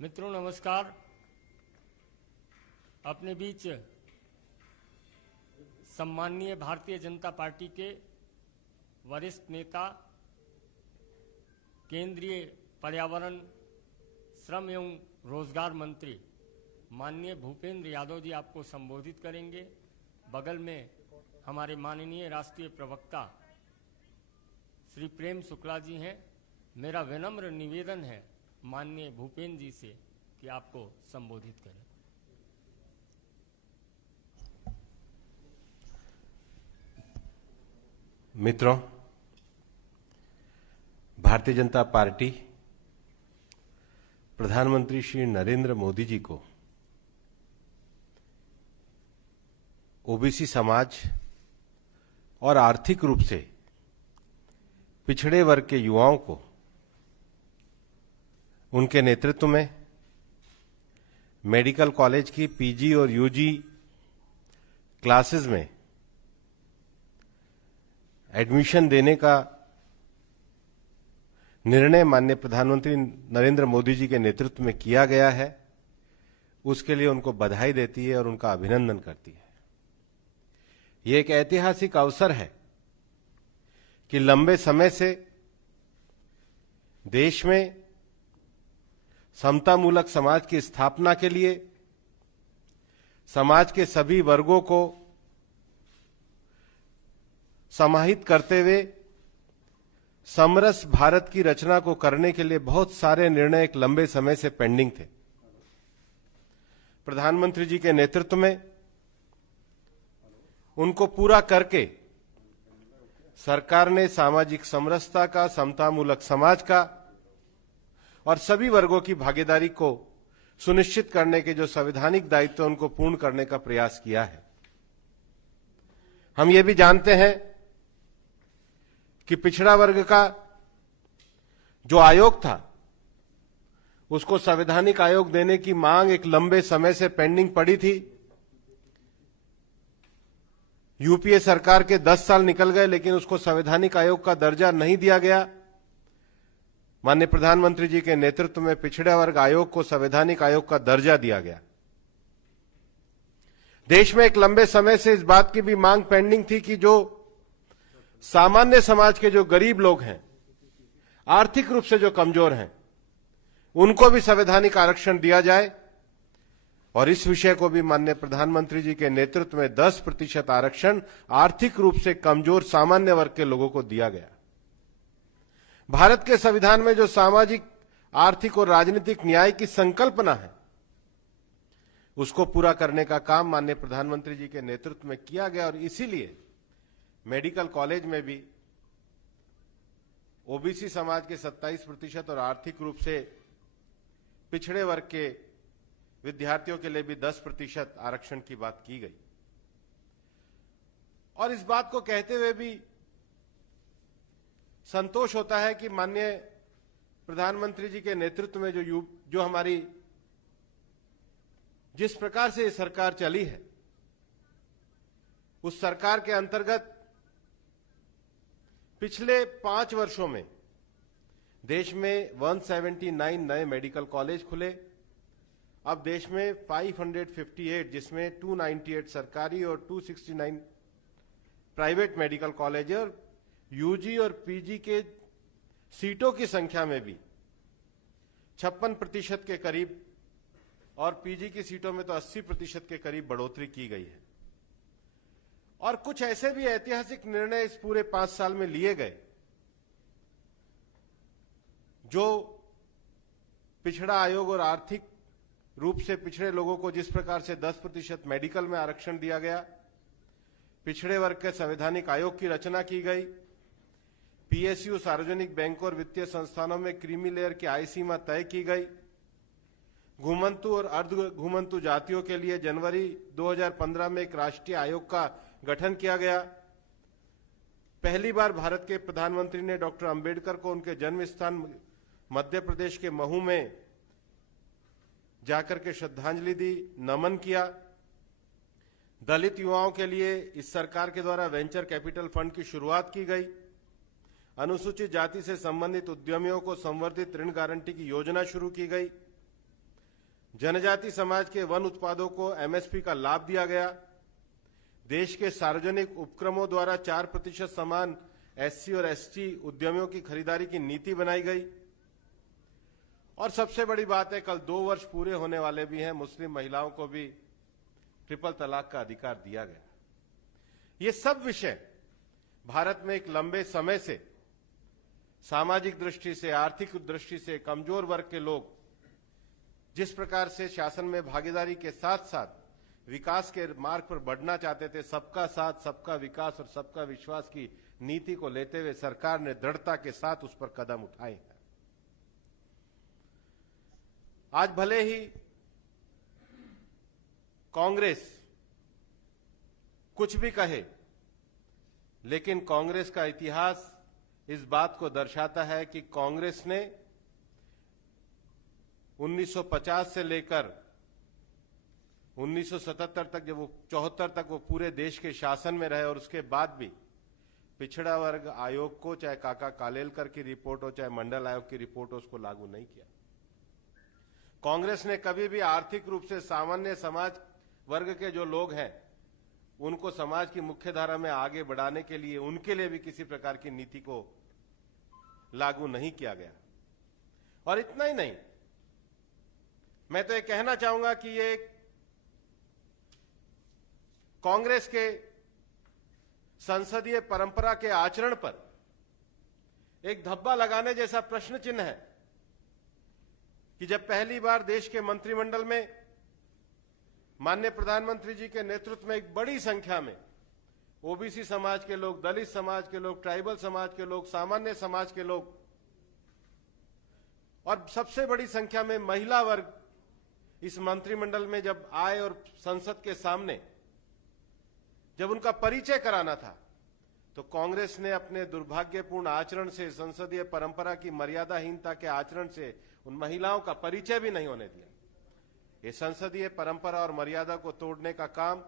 मित्रों नमस्कार। अपने बीच सम्माननीय भारतीय जनता पार्टी के वरिष्ठ नेता, केंद्रीय पर्यावरण, श्रम एवं रोजगार मंत्री माननीय भूपेंद्र यादव जी आपको संबोधित करेंगे। बगल में हमारे माननीय राष्ट्रीय प्रवक्ता श्री प्रेम शुक्ला जी हैं। मेरा विनम्र निवेदन है माननीय भूपेंद्र जी से कि आपको संबोधित करें। मित्रों, भारतीय जनता पार्टी प्रधानमंत्री श्री नरेंद्र मोदी जी को ओबीसी समाज और आर्थिक रूप से पिछड़े वर्ग के युवाओं को उनके नेतृत्व में मेडिकल कॉलेज की पीजी और यूजी क्लासेस में एडमिशन देने का निर्णय माननीय प्रधानमंत्री नरेंद्र मोदी जी के नेतृत्व में किया गया है, उसके लिए उनको बधाई देती है और उनका अभिनंदन करती है। ये एक ऐतिहासिक अवसर है कि लंबे समय से देश में समतामूलक समाज की स्थापना के लिए समाज के सभी वर्गों को समाहित करते हुए समरस भारत की रचना को करने के लिए बहुत सारे निर्णय एक लंबे समय से पेंडिंग थे। प्रधानमंत्री जी के नेतृत्व में उनको पूरा करके सरकार ने सामाजिक समरसता का, समतामूलक समाज का और सभी वर्गों की भागीदारी को सुनिश्चित करने के जो संवैधानिक दायित्व उनको पूर्ण करने का प्रयास किया है। हम ये भी जानते हैं कि पिछड़ा वर्ग का जो आयोग था उसको संवैधानिक आयोग देने की मांग एक लंबे समय से पेंडिंग पड़ी थी। यूपीए सरकार के 10 साल निकल गए लेकिन उसको संवैधानिक आयोग का दर्जा नहीं दिया गया। माननीय प्रधानमंत्री जी के नेतृत्व में पिछड़ा वर्ग आयोग को संवैधानिक आयोग का दर्जा दिया गया। देश में एक लंबे समय से इस बात की भी मांग पेंडिंग थी कि जो सामान्य समाज के जो गरीब लोग हैं, आर्थिक रूप से जो कमजोर हैं, उनको भी संवैधानिक आरक्षण दिया जाए और इस विषय को भी माननीय प्रधानमंत्री जी के नेतृत्व में 10% आरक्षण आर्थिक रूप से कमजोर सामान्य वर्ग के लोगों को दिया गया। भारत के संविधान में जो सामाजिक, आर्थिक और राजनीतिक न्याय की संकल्पना है उसको पूरा करने का काम माननीय प्रधानमंत्री जी के नेतृत्व में किया गया और इसीलिए मेडिकल कॉलेज में भी ओबीसी समाज के 27% और आर्थिक रूप से पिछड़े वर्ग के विद्यार्थियों के लिए भी 10% आरक्षण की बात की गई। और इस बात को कहते हुए भी संतोष होता है कि माननीय प्रधानमंत्री जी के नेतृत्व में जो हमारी जिस प्रकार से ये सरकार चली है, उस सरकार के अंतर्गत पिछले 5 वर्षों में देश में 179 नए मेडिकल कॉलेज खुले। अब देश में 558 जिसमें 298 सरकारी और 269 प्राइवेट मेडिकल कॉलेज और यूजी और पीजी के सीटों की संख्या में भी 56% के करीब और पीजी की सीटों में तो 80% के करीब बढ़ोतरी की गई है। और कुछ ऐसे भी ऐतिहासिक निर्णय इस पूरे 5 साल में लिए गए जो पिछड़ा आयोग और आर्थिक रूप से पिछड़े लोगों को जिस प्रकार से 10% मेडिकल में आरक्षण दिया गया, पिछड़े वर्ग के संवैधानिक आयोग की रचना की गई, पीएसयू सार्वजनिक बैंकों और वित्तीय संस्थानों में क्रीमी लेयर की आय सीमा तय की गई, घुमंतु और अर्ध घुमंतु जातियों के लिए जनवरी 2015 में एक राष्ट्रीय आयोग का गठन किया गया। पहली बार भारत के प्रधानमंत्री ने डॉक्टर अंबेडकर को उनके जन्म स्थान मध्य प्रदेश के महू में जाकर के श्रद्धांजलि दी, नमन किया। दलित युवाओं के लिए इस सरकार के द्वारा वेंचर कैपिटल फंड की शुरुआत की गई। अनुसूचित जाति से संबंधित उद्यमियों को संवर्धित ऋण गारंटी की योजना शुरू की गई। जनजाति समाज के वन उत्पादों को एमएसपी का लाभ दिया गया। देश के सार्वजनिक उपक्रमों द्वारा 4% समान एससी और एसटी उद्यमियों की खरीदारी की नीति बनाई गई। और सबसे बड़ी बात है, कल 2 वर्ष पूरे होने वाले भी हैं, मुस्लिम महिलाओं को भी ट्रिपल तलाक का अधिकार दिया गया। ये सब विषय भारत में एक लंबे समय से सामाजिक दृष्टि से, आर्थिक दृष्टि से कमजोर वर्ग के लोग जिस प्रकार से शासन में भागीदारी के साथ साथ विकास के मार्ग पर बढ़ना चाहते थे, सबका साथ, सबका विकास और सबका विश्वास की नीति को लेते हुए सरकार ने दृढ़ता के साथ उस पर कदम उठाए हैं। आज भले ही कांग्रेस कुछ भी कहे, लेकिन कांग्रेस का इतिहास इस बात को दर्शाता है कि कांग्रेस ने 1950 से लेकर 1977 तक, जब वो 74 तक वो पूरे देश के शासन में रहे, और उसके बाद भी पिछड़ा वर्ग आयोग को, चाहे काका कालेलकर की रिपोर्ट हो, चाहे मंडल आयोग की रिपोर्ट हो, उसको लागू नहीं किया। कांग्रेस ने कभी भी आर्थिक रूप से सामान्य समाज वर्ग के जो लोग हैं उनको समाज की मुख्य धारा में आगे बढ़ाने के लिए, उनके लिए भी किसी प्रकार की नीति को लागू नहीं किया गया। और इतना ही नहीं, मैं तो ये कहना चाहूंगा कि ये कांग्रेस के संसदीय परंपरा के आचरण पर एक धब्बा लगाने जैसा प्रश्न चिन्ह है कि जब पहली बार देश के मंत्रिमंडल में माननीय प्रधानमंत्री जी के नेतृत्व में एक बड़ी संख्या में ओबीसी समाज के लोग, दलित समाज के लोग, ट्राइबल समाज के लोग, सामान्य समाज के लोग और सबसे बड़ी संख्या में महिला वर्ग इस मंत्रिमंडल में जब आए और संसद के सामने जब उनका परिचय कराना था, तो कांग्रेस ने अपने दुर्भाग्यपूर्ण आचरण से, संसदीय परंपरा की मर्यादाहीनता के आचरण से उन महिलाओं का परिचय भी नहीं होने दिया। ये संसदीय परंपरा और मर्यादा को तोड़ने का काम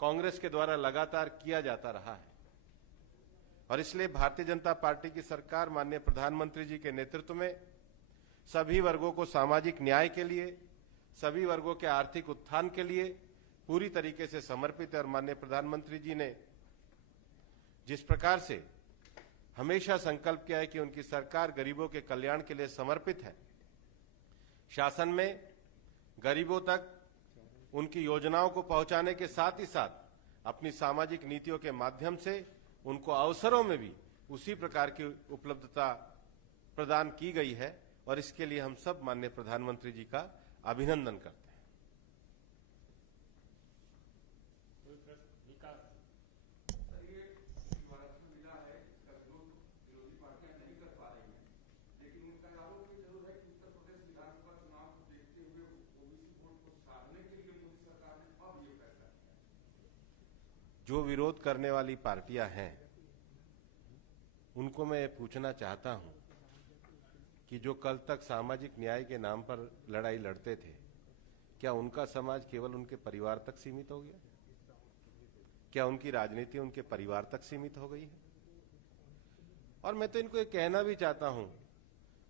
कांग्रेस के द्वारा लगातार किया जाता रहा है। और इसलिए भारतीय जनता पार्टी की सरकार माननीय प्रधानमंत्री जी के नेतृत्व में सभी वर्गों को सामाजिक न्याय के लिए, सभी वर्गों के आर्थिक उत्थान के लिए पूरी तरीके से समर्पित है। और माननीय प्रधानमंत्री जी ने जिस प्रकार से हमेशा संकल्प किया है कि उनकी सरकार गरीबों के कल्याण के लिए समर्पित है, शासन में गरीबों तक उनकी योजनाओं को पहुंचाने के साथ ही साथ अपनी सामाजिक नीतियों के माध्यम से उनको अवसरों में भी उसी प्रकार की उपलब्धता प्रदान की गई है। और इसके लिए हम सब माननीय प्रधानमंत्री जी का अभिनंदन करते हैं। जो विरोध करने वाली पार्टियां हैं उनको मैं पूछना चाहता हूं कि जो कल तक सामाजिक न्याय के नाम पर लड़ाई लड़ते थे, क्या उनका समाज केवल उनके परिवार तक सीमित हो गया? क्या उनकी राजनीति उनके परिवार तक सीमित हो गई है? और मैं तो इनको ये कहना भी चाहता हूं,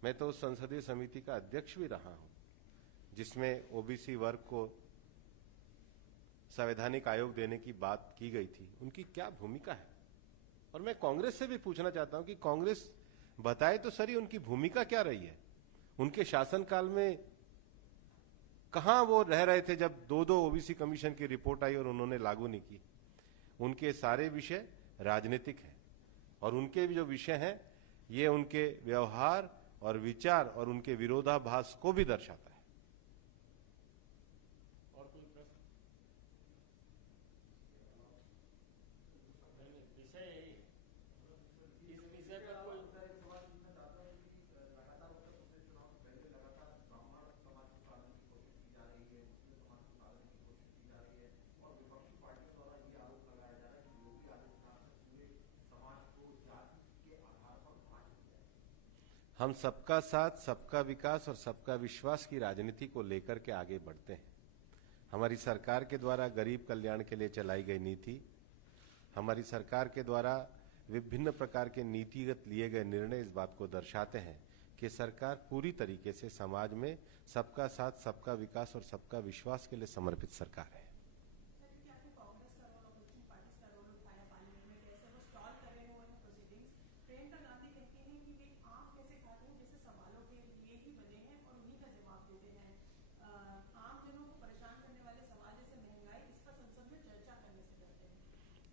मैं तो उस संसदीय समिति का अध्यक्ष भी रहा हूं जिसमें ओबीसी वर्ग को संवैधानिक आयोग देने की बात की गई थी। उनकी क्या भूमिका है? और मैं कांग्रेस से भी पूछना चाहता हूं कि कांग्रेस बताए तो सही उनकी भूमिका क्या रही है। उनके शासनकाल में कहां वो रह रहे थे जब 2-2 ओबीसी कमीशन की रिपोर्ट आई और उन्होंने लागू नहीं की। उनके सारे विषय राजनीतिक हैं और उनके जो विषय हैं ये उनके व्यवहार और विचार और उनके विरोधाभास को भी दर्शाता है। और कोई प्रश्न? विषय इस विषय पर कोई हम सबका साथ, सबका विकास और सबका विश्वास की राजनीति को लेकर के आगे बढ़ते हैं। हमारी सरकार के द्वारा गरीब कल्याण के लिए चलाई गई नीति, हमारी सरकार के द्वारा विभिन्न प्रकार के नीतिगत लिए गए निर्णय इस बात को दर्शाते हैं कि सरकार पूरी तरीके से समाज में सबका साथ, सबका विकास और सबका विश्वास के लिए समर्पित सरकार है।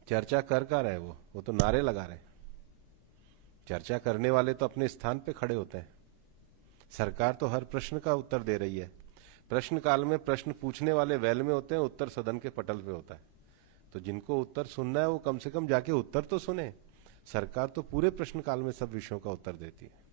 चर्चा कर रहा है वो तो नारे लगा रहे हैं। चर्चा करने वाले तो अपने स्थान पे खड़े होते हैं। सरकार तो हर प्रश्न का उत्तर दे रही है। प्रश्न काल में प्रश्न पूछने वाले वैल में होते हैं, उत्तर सदन के पटल पे होता है। तो जिनको उत्तर सुनना है वो कम से कम जाके उत्तर तो सुने। सरकार तो पूरे प्रश्न काल में सब विषयों का उत्तर देती है।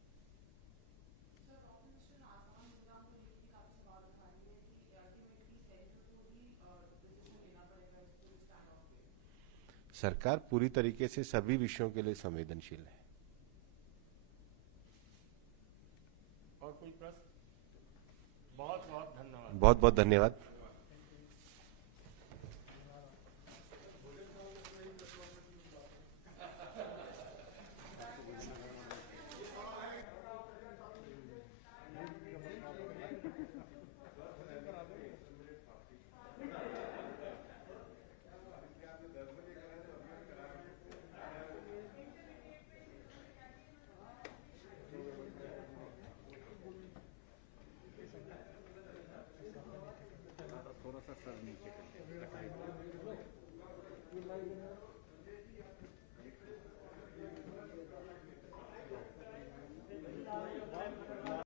सरकार पूरी तरीके से सभी विषयों के लिए संवेदनशील है। और कोई प्रश्न? बहुत बहुत धन्यवाद। बहुत बहुत धन्यवाद। थोड़ा सा सर नीचे कर